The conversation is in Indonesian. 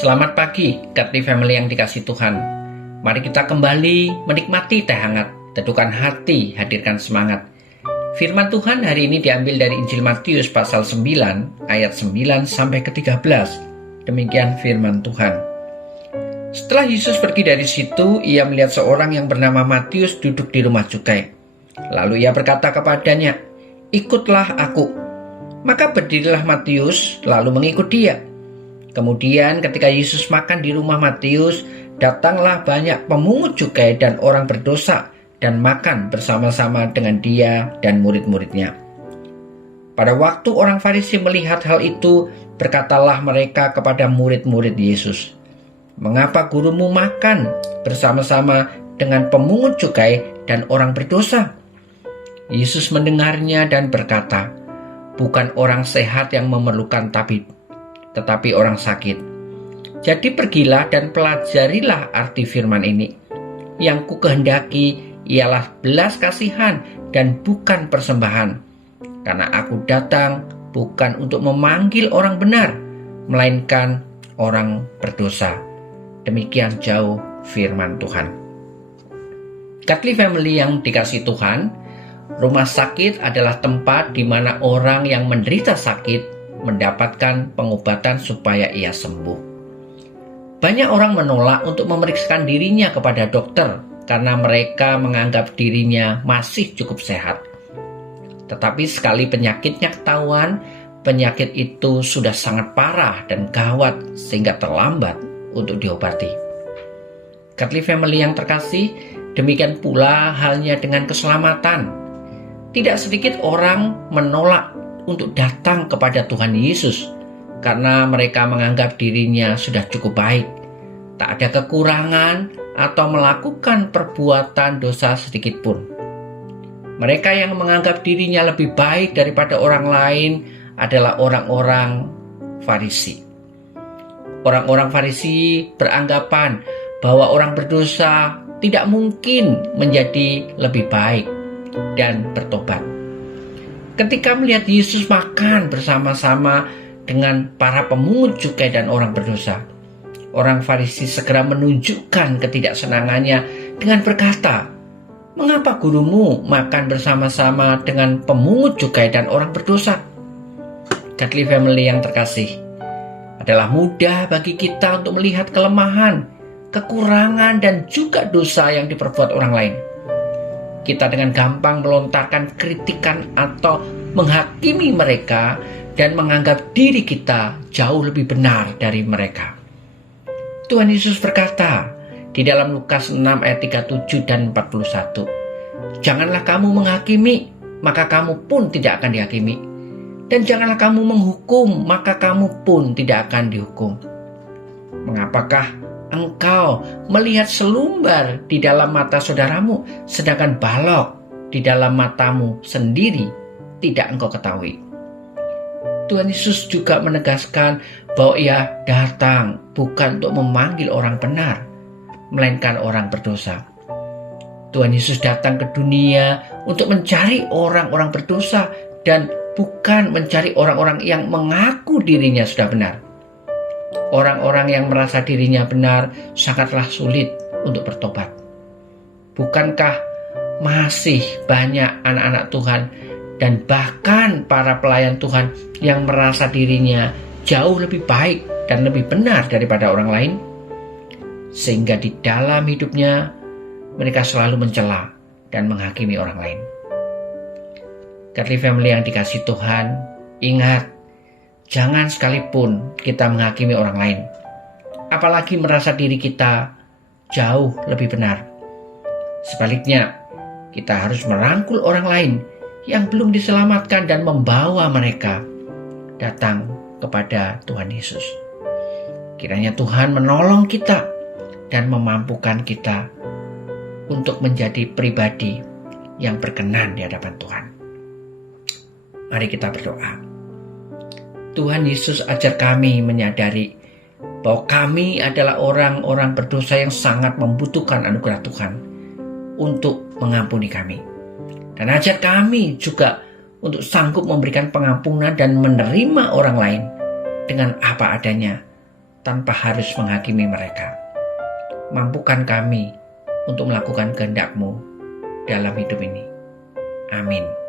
Selamat pagi, Katli Family yang dikasih Tuhan. Mari kita kembali menikmati teh hangat, teduhkan hati, hadirkan semangat. Firman Tuhan hari ini diambil dari Injil Matius pasal 9 ayat 9 sampai ke 13. Demikian firman Tuhan. Setelah Yesus pergi dari situ, ia melihat seorang yang bernama Matius duduk di rumah cukai. Lalu ia berkata kepadanya, "Ikutlah aku." Maka berdirilah Matius lalu mengikut dia. Kemudian ketika Yesus makan di rumah Matius, datanglah banyak pemungut cukai dan orang berdosa dan makan bersama-sama dengan dia dan murid-muridnya. Pada waktu orang Farisi melihat hal itu, berkatalah mereka kepada murid-murid Yesus, "Mengapa gurumu makan bersama-sama dengan pemungut cukai dan orang berdosa?" Yesus mendengarnya dan berkata, "Bukan orang sehat yang memerlukan tabib, tetapi orang sakit. Jadi pergilah dan pelajarilah arti firman ini. Yang kukehendaki ialah belas kasihan dan bukan persembahan. Karena aku datang bukan untuk memanggil orang benar, melainkan orang berdosa." Demikian jauh firman Tuhan. Katli Family yang dikasih Tuhan, rumah sakit adalah tempat di mana orang yang menderita sakit mendapatkan pengobatan supaya ia sembuh. Banyak orang menolak untuk memeriksakan dirinya kepada dokter karena mereka menganggap dirinya masih cukup sehat. Tetapi sekali penyakitnya ketahuan, penyakit itu sudah sangat parah dan gawat sehingga terlambat untuk diobati. Katli Family yang terkasih, demikian pula halnya dengan keselamatan. Tidak sedikit orang menolak untuk datang kepada Tuhan Yesus karena mereka menganggap dirinya sudah cukup baik, tak ada kekurangan atau melakukan perbuatan dosa sedikit pun. Mereka yang menganggap dirinya lebih baik daripada orang lain adalah orang-orang Farisi. Orang-orang Farisi beranggapan bahwa orang berdosa tidak mungkin menjadi lebih baik dan bertobat. Ketika melihat Yesus makan bersama-sama dengan para pemungut cukai dan orang berdosa, orang Farisi segera menunjukkan ketidaksenangannya dengan berkata, "Mengapa gurumu makan bersama-sama dengan pemungut cukai dan orang berdosa?" Katli Family yang terkasih, adalah mudah bagi kita untuk melihat kelemahan, kekurangan, dan juga dosa yang diperbuat orang lain. Kita dengan gampang melontarkan kritikan atau menghakimi mereka dan menganggap diri kita jauh lebih benar dari mereka. Tuhan Yesus berkata di dalam Lukas 6 ayat 37 dan 41, "Janganlah kamu menghakimi, maka kamu pun tidak akan dihakimi. Dan janganlah kamu menghukum, maka kamu pun tidak akan dihukum. Mengapakah engkau melihat selumbar di dalam mata saudaramu, sedangkan balok di dalam matamu sendiri tidak engkau ketahui?" Tuhan Yesus juga menegaskan bahwa ia datang bukan untuk memanggil orang benar, melainkan orang berdosa. Tuhan Yesus datang ke dunia untuk mencari orang-orang berdosa dan bukan mencari orang-orang yang mengaku dirinya sudah benar. Orang-orang yang merasa dirinya benar sangatlah sulit untuk bertobat. Bukankah masih banyak anak-anak Tuhan dan bahkan para pelayan Tuhan yang merasa dirinya jauh lebih baik dan lebih benar daripada orang lain? Sehingga di dalam hidupnya mereka selalu mencela dan menghakimi orang lain. Katli Family yang dikasih Tuhan, ingat, jangan sekalipun kita menghakimi orang lain, apalagi merasa diri kita jauh lebih benar. Sebaliknya, kita harus merangkul orang lain yang belum diselamatkan dan membawa mereka datang kepada Tuhan Yesus. Kiranya Tuhan menolong kita dan memampukan kita untuk menjadi pribadi yang berkenan di hadapan Tuhan. Mari kita berdoa. Tuhan Yesus, ajar kami menyadari bahwa kami adalah orang-orang berdosa yang sangat membutuhkan anugerah Tuhan untuk mengampuni kami. Dan ajar kami juga untuk sanggup memberikan pengampunan dan menerima orang lain dengan apa adanya, tanpa harus menghakimi mereka. Mampukan kami untuk melakukan kehendak-Mu dalam hidup ini. Amin.